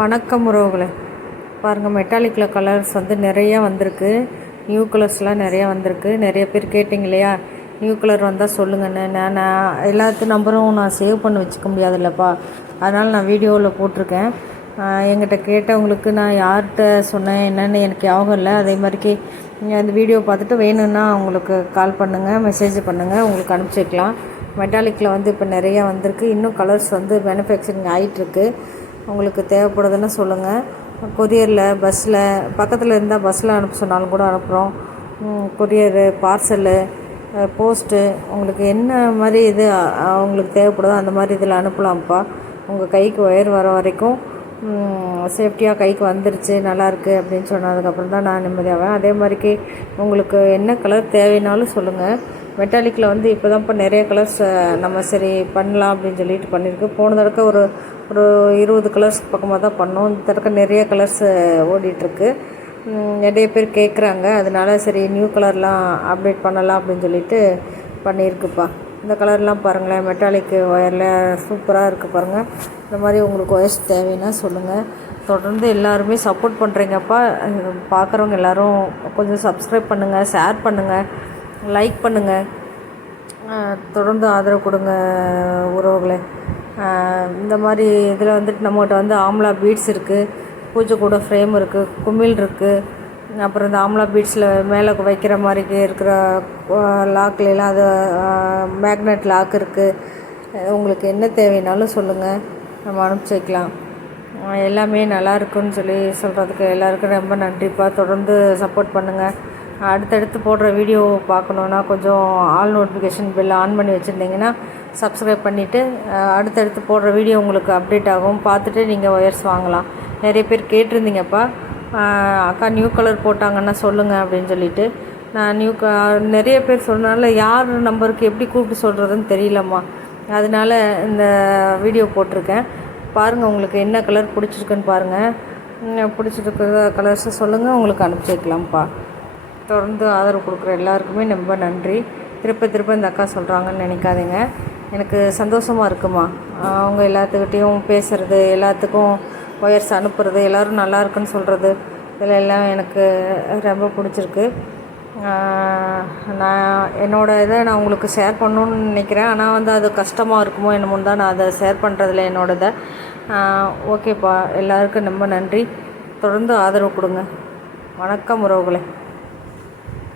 வணக்கம் உறவுகளே, பாருங்கள் மெட்டாலிக்கில் கலர்ஸ் வந்து நிறையா வந்திருக்கு. நியூ கலர்ஸ்லாம் நிறையா வந்திருக்கு. நிறைய பேர் கேட்டிங்க இல்லையா, நியூ கலர் வந்தால் சொல்லுங்கன்னு. நான் எல்லாத்து நம்பரும் நான் சேவ் பண்ணி வச்சுக்க முடியாதுல்லப்பா, அதனால் நான் வீடியோவில் போட்டிருக்கேன். என்கிட்ட கேட்டவங்களுக்கு நான் யார்கிட்ட சொன்னேன் என்னென்னு எனக்கு ஞாபகம் இல்லை. அதே மாதிரிக்கு நீங்கள் அந்த வீடியோ பார்த்துட்டு வேணும்னா அவங்களுக்கு கால் பண்ணுங்கள், மெசேஜ் பண்ணுங்கள், உங்களுக்கு அனுப்பிச்சி வைக்கலாம். மெட்டாலிக்கில் வந்து இப்போ நிறையா வந்திருக்கு. இன்னும் கலர்ஸ் வந்து மேனுஃபேக்சரிங் ஆகிட்டுருக்கு. உங்களுக்கு தேவைப்படுதுன்னு சொல்லுங்கள். கொரியரில், பஸ்ஸில் பக்கத்தில் இருந்தால் பஸ்ஸில் அனுப்ப சொன்னாலும் கூட அனுப்புகிறோம். கொரியரு, பார்சலு, போஸ்ட்டு, உங்களுக்கு என்ன மாதிரி இது உங்களுக்கு தேவைப்படுதோ அந்த மாதிரி இதில் அனுப்பலாம்ப்பா. உங்கள் கைக்கு ஒயர் வர வரைக்கும் சேஃப்டியாக கைக்கு வந்துருச்சு, நல்லாயிருக்கு அப்படின்னு சொன்னதுக்கப்புறம் தான் நான் நிம்மதியாவேன். அதே மாதிரிக்கு உங்களுக்கு என்ன கலர் தேவைனாலும் சொல்லுங்கள். மெட்டாலிக்கில் வந்து இப்போ தான் இப்போ நிறைய கலர்ஸ் நம்ம சரி பண்ணலாம் அப்படின்னு சொல்லிட்டு பண்ணியிருக்கு. போன தடவை ஒரு 20 கலர்ஸ் பக்கமாக தான் பண்ணோம். இந்த தடவை நிறைய கலர்ஸ் ஓடிட்டுருக்கு. நிறைய பேர் கேட்குறாங்க, அதனால சரி நியூ கலர்லாம் அப்டேட் பண்ணலாம் அப்படின்னு சொல்லிட்டு பண்ணியிருக்குப்பா. இந்த கலர்லாம் பாருங்களேன், மெட்டாலிக் ஒயரில் சூப்பராக இருக்குது பாருங்கள். இந்த மாதிரி உங்களுக்கு ஒயர்ஸ் தேவைன்னா சொல்லுங்கள். தொடர்ந்து எல்லாருமே சப்போர்ட் பண்ணுறீங்கப்பா. பார்க்குறவங்க எல்லோரும் கொஞ்சம் சப்ஸ்கிரைப் பண்ணுங்கள், ஷேர் பண்ணுங்கள், லைக் பண்ணுங்கள், தொடர்ந்து ஆதரவு கொடுங்க உறவுகளே. இந்த மாதிரி இதில் வந்துட்டு நம்மகிட்ட வந்து ஆம்லா பீட்ஸ் இருக்குது, பூஜை கூட ஃப்ரேம் இருக்குது, குமிழ் இருக்குது. அப்புறம் இந்த ஆம்லா பீட்ஸில் மேலே வைக்கிற மாதிரி இருக்கிற லாக்லாம் அது மேக்னெட் லாக் இருக்குது. உங்களுக்கு என்ன தேவைனாலும் சொல்லுங்கள், நம்ம அனுப்பிச்சி வைக்கலாம். எல்லாமே நல்லா இருக்குன்னு சொல்லி சொல்கிறதுக்கு எல்லாருக்கும் ரொம்ப நன்றிப்பா. தொடர்ந்து சப்போர்ட் பண்ணுங்கள். அடுத்தடுத்து போடுற வீடியோ பார்க்கணுன்னா கொஞ்சம் ஆல் நோட்டிஃபிகேஷன் பெல் ஆன் பண்ணி வச்சுருந்தீங்கன்னா சப்ஸ்கிரைப் பண்ணிவிட்டு அடுத்தடுத்து போடுற வீடியோ உங்களுக்கு அப்டேட் ஆகும். பார்த்துட்டு நீங்கள் ஒயர்ஸ் வாங்கலாம். நிறைய பேர் கேட்டிருந்தீங்கப்பா, அக்கா நியூ கலர் போட்டாங்கன்னா சொல்லுங்கள் அப்படின்னு சொல்லிவிட்டு. நான் நிறைய பேர் சொன்னனால யார் நம்பருக்கு எப்படி கூப்பிட்டு சொல்கிறதுன்னு தெரியலம்மா, அதனால இந்த வீடியோ போட்டிருக்கேன். பாருங்கள், உங்களுக்கு என்ன கலர் பிடிச்சிருக்குன்னு பாருங்கள். பிடிச்சிருக்கிற கலர்ஸை சொல்லுங்கள், உங்களுக்கு அனுப்பிச்சி வைக்கலாம்ப்பா. தொடர்ந்து ஆதரவு கொடுக்குற எல்லாருக்குமே ரொம்ப நன்றி. திருப்ப இந்த அக்கா சொல்கிறாங்கன்னு நினைக்காதீங்க, எனக்கு சந்தோஷமாக இருக்குமா. அவங்க எல்லாத்துக்கிட்டேயும் பேசுகிறது, எல்லாத்துக்கும் ஒயர்ஸ் அனுப்புறது, எல்லோரும் நல்லா இருக்குன்னு சொல்கிறது, இதில் எல்லாம் எனக்கு ரொம்ப பிடிச்சிருக்கு. நான் என்னோடய இதை நான் உங்களுக்கு ஷேர் பண்ணணுன்னு நினைக்கிறேன். ஆனால் வந்து அது கஷ்டமாக இருக்குமோ என்னமோ தான் நான் அதை ஷேர் பண்ணுறதில்ல என்னோடதை. ஓகேப்பா, எல்லாருக்கும் ரொம்ப நன்றி. தொடர்ந்து ஆதரவு கொடுங்க. வணக்கம் உறவுகளே.